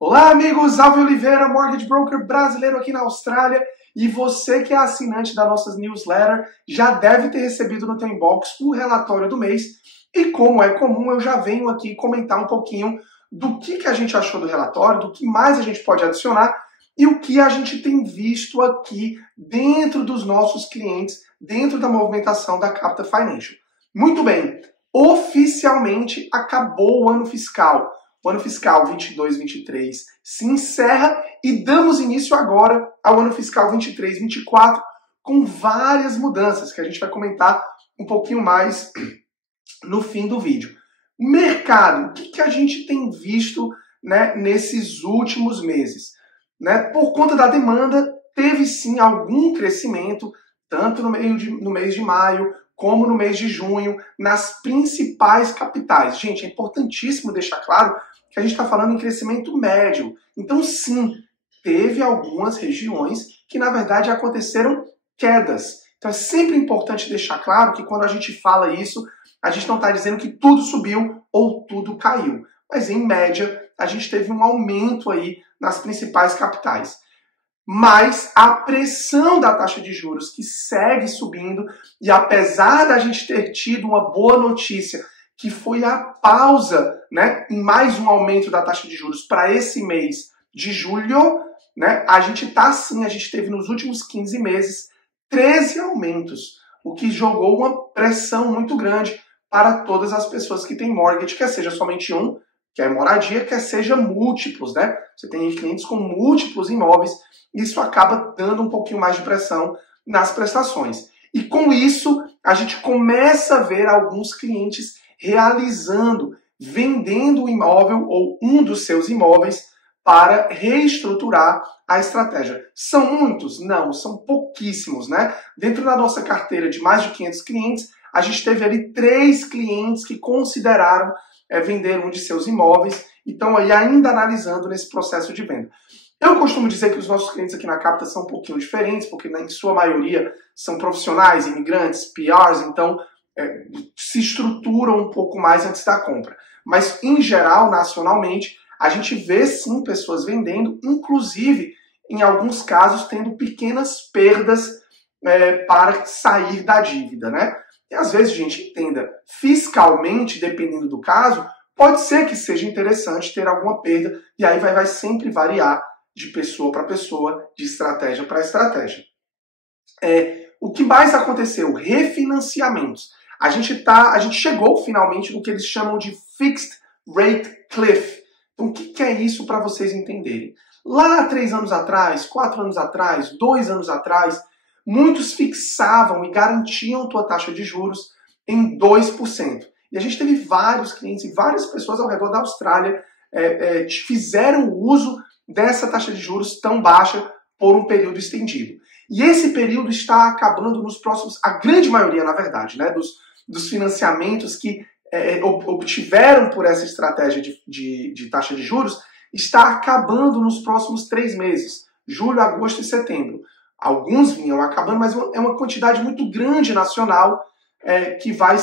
Olá, amigos! Alvio Oliveira, Mortgage Broker brasileiro aqui na Austrália. E você que é assinante da nossa newsletter já deve ter recebido no teu inbox o relatório do mês. E como é comum, eu já venho aqui comentar um pouquinho do que a gente achou do relatório, do que mais a gente pode adicionar e o que a gente tem visto aqui dentro dos nossos clientes, dentro da movimentação da Capita Financial. Muito bem, oficialmente acabou o ano fiscal. O ano fiscal 22-23 se encerra e damos início agora ao ano fiscal 23-24 com várias mudanças que a gente vai comentar um pouquinho mais no fim do vídeo. Mercado, o que a gente tem visto, né, nesses últimos meses? Né? Por conta da demanda, teve sim algum crescimento, tanto no mês de maio, como no mês de junho, nas principais capitais. Gente, é importantíssimo deixar claro que a gente está falando em crescimento médio. Então, sim, teve algumas regiões que, na verdade, aconteceram quedas. Então, é sempre importante deixar claro que quando a gente fala isso, a gente não está dizendo que tudo subiu ou tudo caiu. Mas, em média, a gente teve um aumento aí nas principais capitais. Mas a pressão da taxa de juros que segue subindo, e apesar da gente ter tido uma boa notícia, que foi a pausa, né, em mais um aumento da taxa de juros para esse mês de julho, né, a gente teve nos últimos 15 meses 13 aumentos, o que jogou uma pressão muito grande para todas as pessoas que têm mortgage, quer seja somente um, que é moradia, quer seja múltiplos, né? Você tem clientes com múltiplos imóveis, isso acaba dando um pouquinho mais de pressão nas prestações. E com isso, a gente começa a ver alguns clientes vendendo o imóvel ou um dos seus imóveis para reestruturar a estratégia. São muitos? Não, são pouquíssimos, né? Dentro da nossa carteira de mais de 500 clientes, a gente teve ali 3 clientes que consideraram vender um de seus imóveis e estão aí ainda analisando nesse processo de venda. Eu costumo dizer que os nossos clientes aqui na Capita são um pouquinho diferentes, porque em sua maioria são profissionais, imigrantes, PRs, então se estruturam um pouco mais antes da compra. Mas, em geral, nacionalmente, a gente vê sim pessoas vendendo, inclusive, em alguns casos, tendo pequenas perdas para sair da dívida, né? E às vezes, gente, entenda, fiscalmente, dependendo do caso, pode ser que seja interessante ter alguma perda, e aí vai sempre variar de pessoa para pessoa, de estratégia para estratégia. O que mais aconteceu? Refinanciamentos. A gente chegou finalmente no que eles chamam de Fixed Rate Cliff. Então, o que é isso para vocês entenderem? Lá 3 anos atrás, 4 anos atrás, 2 anos atrás, muitos fixavam e garantiam tua taxa de juros em 2%. E a gente teve vários clientes e várias pessoas ao redor da Austrália fizeram uso dessa taxa de juros tão baixa por um período estendido. E esse período está acabando nos próximos, a grande maioria, na verdade, né, dos financiamentos que obtiveram por essa estratégia de taxa de juros, está acabando nos próximos 3 meses, julho, agosto e setembro. Alguns vinham acabando, mas é uma quantidade muito grande nacional que vai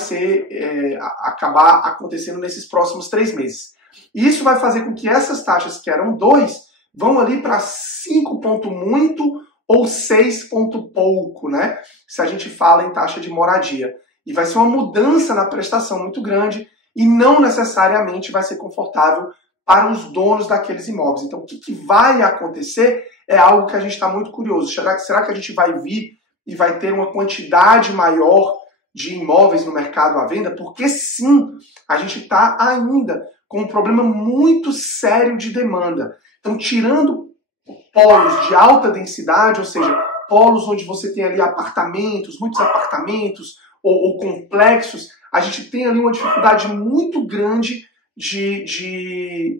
acabar acontecendo nesses próximos 3 meses. E isso vai fazer com que essas taxas que eram 2 vão ali para 5 ponto muito ou 6 ponto pouco, né? Se a gente fala em taxa de moradia. E vai ser uma mudança na prestação muito grande e não necessariamente vai ser confortável para os donos daqueles imóveis. Então, o que vai acontecer é algo que a gente está muito curioso. Será que a gente vai vir e vai ter uma quantidade maior de imóveis no mercado à venda? Porque sim, a gente está ainda com um problema muito sério de demanda. Então, tirando polos de alta densidade, ou seja, polos onde você tem ali apartamentos, muitos apartamentos ou complexos, a gente tem ali uma dificuldade muito grande de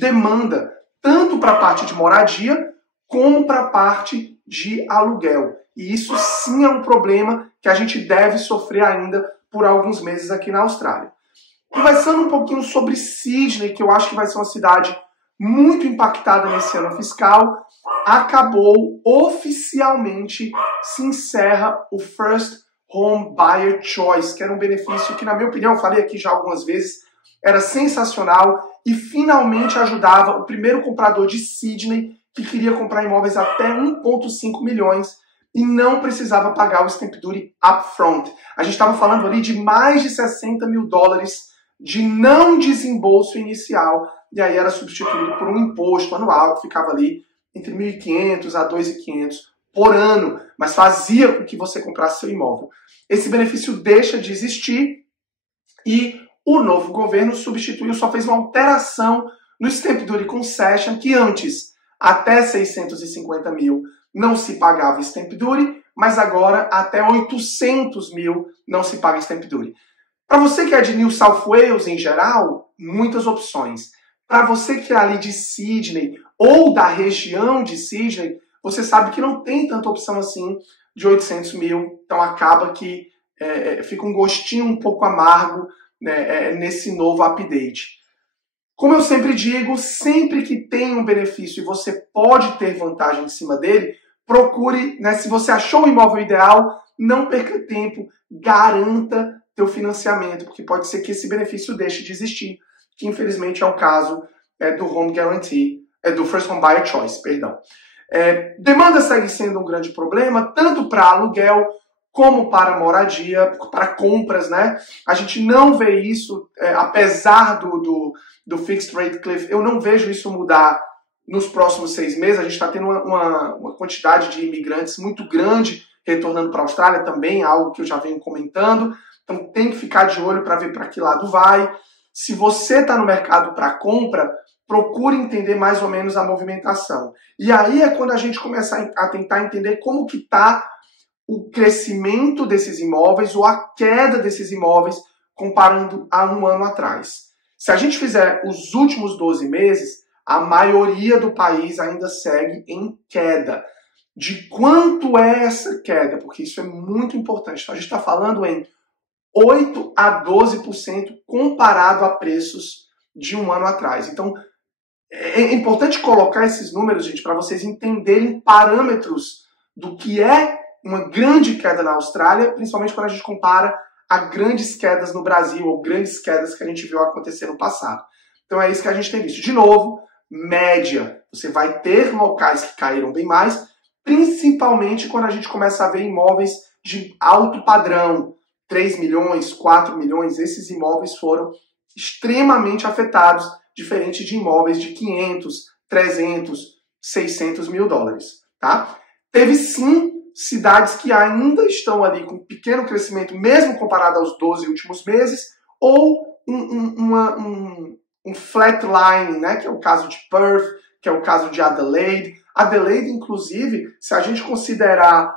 demanda, tanto para a parte de moradia, como para a parte de aluguel. E isso sim é um problema que a gente deve sofrer ainda por alguns meses aqui na Austrália. Conversando um pouquinho sobre Sydney, que eu acho que vai ser uma cidade muito impactada nesse ano fiscal, acabou oficialmente, se encerra o First Home Buyer Choice, que era um benefício que, na minha opinião, eu falei aqui já algumas vezes, era sensacional e finalmente ajudava o primeiro comprador de Sydney que queria comprar imóveis até 1,5 milhões e não precisava pagar o stamp duty upfront. A gente estava falando ali de mais de 60 mil dólares de não desembolso inicial, e aí era substituído por um imposto anual que ficava ali entre 1.500 a 2.500 por ano, mas fazia com que você comprasse seu imóvel. Esse benefício deixa de existir e o novo governo substituiu, só fez uma alteração no Stamp Duty Concession, que antes, até 650 mil, não se pagava Stamp Duty, mas agora até 800 mil não se paga Stamp Duty. Para você que é de New South Wales em geral, muitas opções. Para você que é ali de Sydney ou da região de Sydney, você sabe que não tem tanta opção assim de 800 mil, então acaba que fica um gostinho um pouco amargo, né, nesse novo update. Como eu sempre digo, sempre que tem um benefício e você pode ter vantagem em cima dele, procure, né, se você achou o imóvel ideal, não perca tempo, garanta teu financiamento, porque pode ser que esse benefício deixe de existir, que infelizmente é o caso do Home Guarantee, do First Home Buyer Choice, perdão. Demanda segue sendo um grande problema, tanto para aluguel como para moradia, para compras, né? A gente não vê isso, apesar do Fixed Rate Cliff, eu não vejo isso mudar nos próximos 6 meses. A gente está tendo uma quantidade de imigrantes muito grande retornando para a Austrália também, algo que eu já venho comentando. Então tem que ficar de olho para ver para que lado vai. Se você está no mercado para compra, procure entender mais ou menos a movimentação. E aí é quando a gente começa a tentar entender como que está o crescimento desses imóveis ou a queda desses imóveis comparando a um ano atrás. Se a gente fizer os últimos 12 meses, a maioria do país ainda segue em queda. De quanto é essa queda? Porque isso é muito importante. Então, a gente está falando em 8 a 12% comparado a preços de um ano atrás. Então, é importante colocar esses números, gente, para vocês entenderem parâmetros do que é uma grande queda na Austrália, principalmente quando a gente compara a grandes quedas no Brasil, ou grandes quedas que a gente viu acontecer no passado. Então é isso que a gente tem visto. De novo, média. Você vai ter locais que caíram bem mais, principalmente quando a gente começa a ver imóveis de alto padrão, 3 milhões, 4 milhões, esses imóveis foram extremamente afetados, diferente de imóveis de 500, 300, 600 mil dólares. Tá? Teve sim cidades que ainda estão ali com pequeno crescimento, mesmo comparado aos 12 últimos meses, ou um flatline, né, que é o caso de Perth, que é o caso de Adelaide. Adelaide, inclusive, se a gente considerar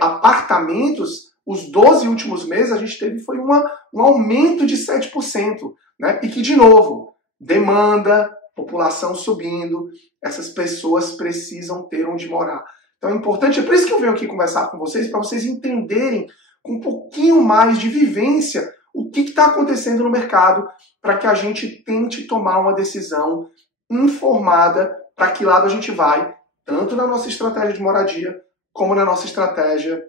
apartamentos, os 12 últimos meses a gente teve foi um aumento de 7%, né? E que, de novo, demanda, população subindo, essas pessoas precisam ter onde morar. Então é importante, é por isso que eu venho aqui conversar com vocês, para vocês entenderem com um pouquinho mais de vivência o que está acontecendo no mercado, para que a gente tente tomar uma decisão informada para que lado a gente vai, tanto na nossa estratégia de moradia, como na nossa estratégia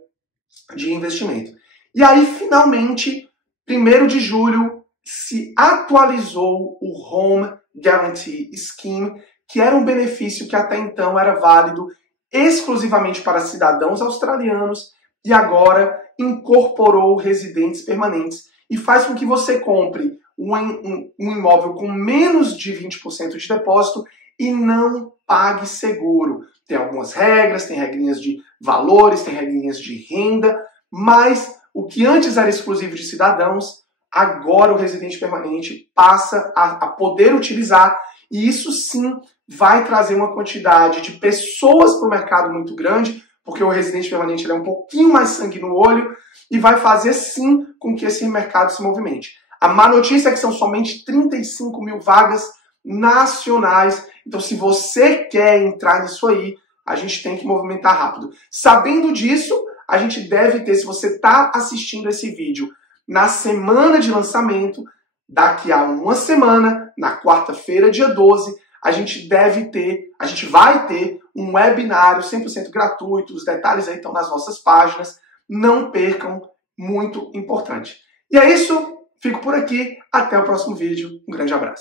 de investimento. E aí, finalmente, 1º de julho, se atualizou o Home Guarantee Scheme, que era um benefício que até então era válido exclusivamente para cidadãos australianos e agora incorporou residentes permanentes e faz com que você compre um imóvel com menos de 20% de depósito e não pague seguro. Tem algumas regras, tem regrinhas de valores, tem regrinhas de renda, mas o que antes era exclusivo de cidadãos, agora o residente permanente passa a poder utilizar, e isso sim vai trazer uma quantidade de pessoas para o mercado muito grande, porque o residente permanente ele é um pouquinho mais sangue no olho, e vai fazer sim com que esse mercado se movimente. A má notícia é que são somente 35 mil vagas nacionais, então se você quer entrar nisso aí, a gente tem que movimentar rápido. Sabendo disso, a gente deve ter, se você está assistindo esse vídeo na semana de lançamento, daqui a uma semana, na quarta-feira, dia 12, a gente vai ter um webinário 100% gratuito, os detalhes aí estão nas nossas páginas, não percam, muito importante. E é isso, Fico por aqui, até o próximo vídeo. Um grande abraço.